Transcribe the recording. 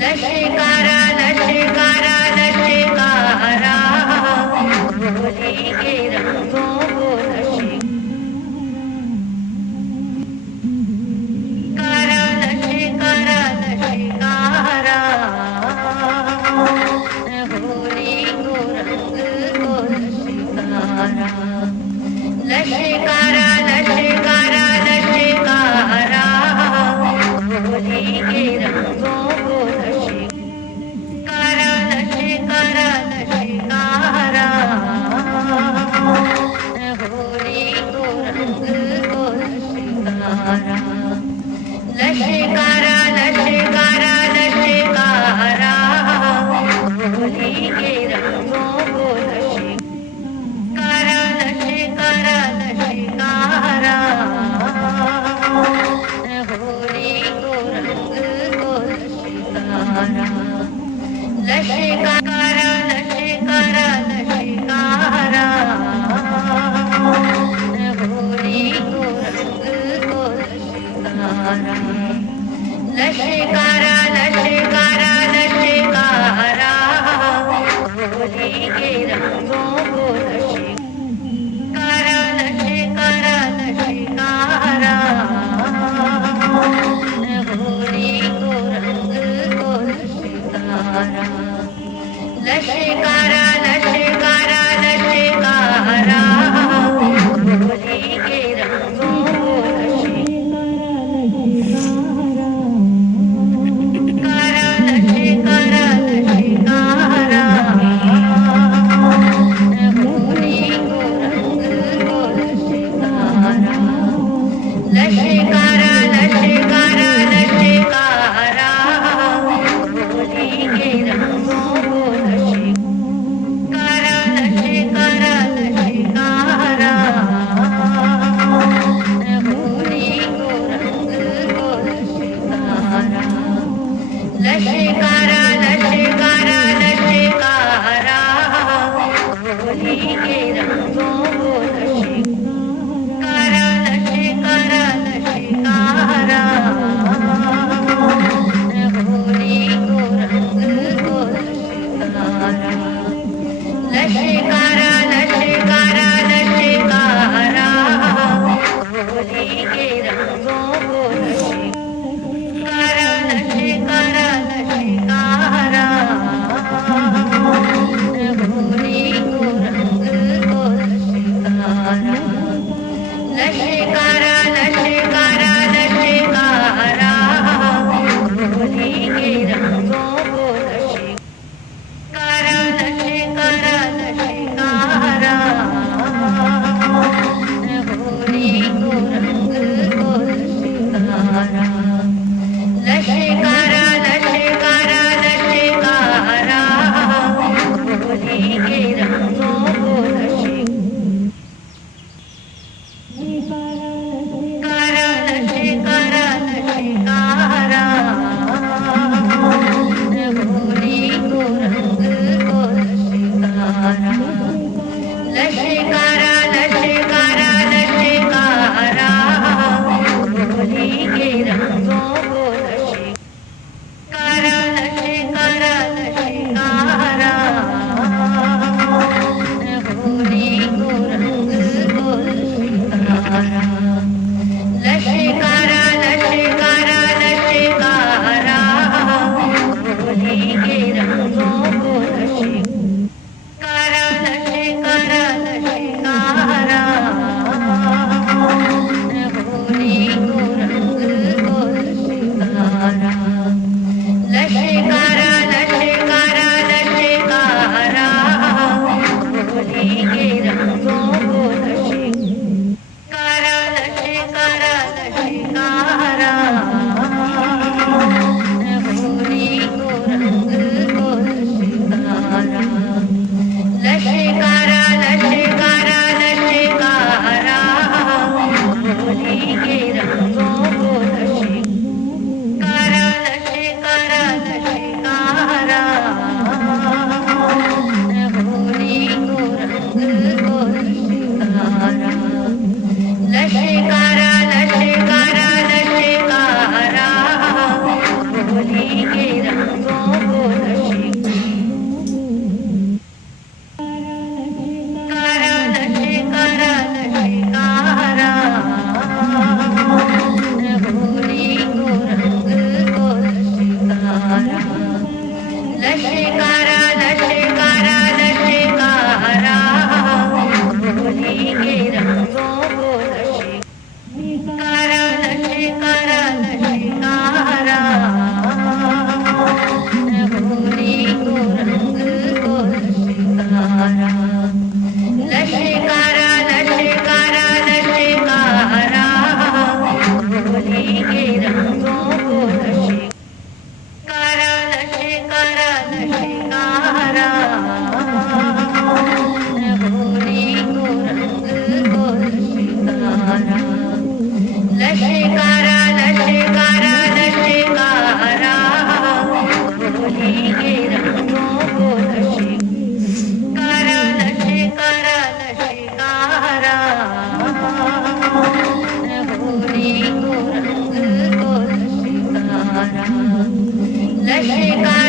लशिकारा लशिकारा लशिकारा होली के रंगों को लशिकारा लशिकारा लशिकारा होली को रंग को लशिकारा लशिकारा लशिकारा लशिकारा होली के रंगों को लशिकारा लशिकारा लशिकारा होली को रंग को लशिकारा लशिकारा लशिकारा लशिकारा होली के रंगों को लशिकारा लशिकारा लशिकारा होली को रंग को लशिकारा लशिकारा लशिकारा लशिकारा होली को रंग को लशिकारा लशिकारा लशिकारा लशिकारा होली के रंगों को लशिकारा लशिकारा लशिकारा होली को रंग को लशिकारा लशिकारा लशिकारा लशिकारा होली के रंगों को लशिकारा लशिकारा लशिकारा होली को रंग को लशिकारा लशिकारा लशिकारा लशिकारा होली के रंगों को लशिकारा लशिकारा लशिकारा होली को रंग को लशिकारा लशिकारा लशिकारा लशिकारा होली के रंगों को लशिकारा लशिकारा लशिकारा होली को रंग को लशिकारा लशिकारा लशिकारा लशिकारा होली के रंगों को लशिकारा लशिकारा लशिकारा होली को रंग को लशिकारा लशिकारा लशिकारा लशिकारा होली के रंगों को लशिकारा लशिकारा लशिकारा होली को रंग को लशिकारा लशिकारा लशिकारा लशिकारा होली के रंगों को लशिकारा लशिकारा लशिकारा होली को रंग को लशिकारा लशिकारा लशिकारा लशिकारा होली के रंगों को लशिकारा लशिकारा लशिकारा होली को रंग को लशिकारा लशिकारा लशिकारा लशिकारा होली के रंगों को लशिकारा लशिकारा लशिकारा होली को रंग को लशिकारा लशिकारा लशिकारा लशिकारा होली के रंगों को लशिकारा लशिकारा लशिकारा होली को रंग को लशिकारा लशिकारा लशिकारा लशिकारा होली के रंगों को लशिकारा लशिकारा लशिकारा करा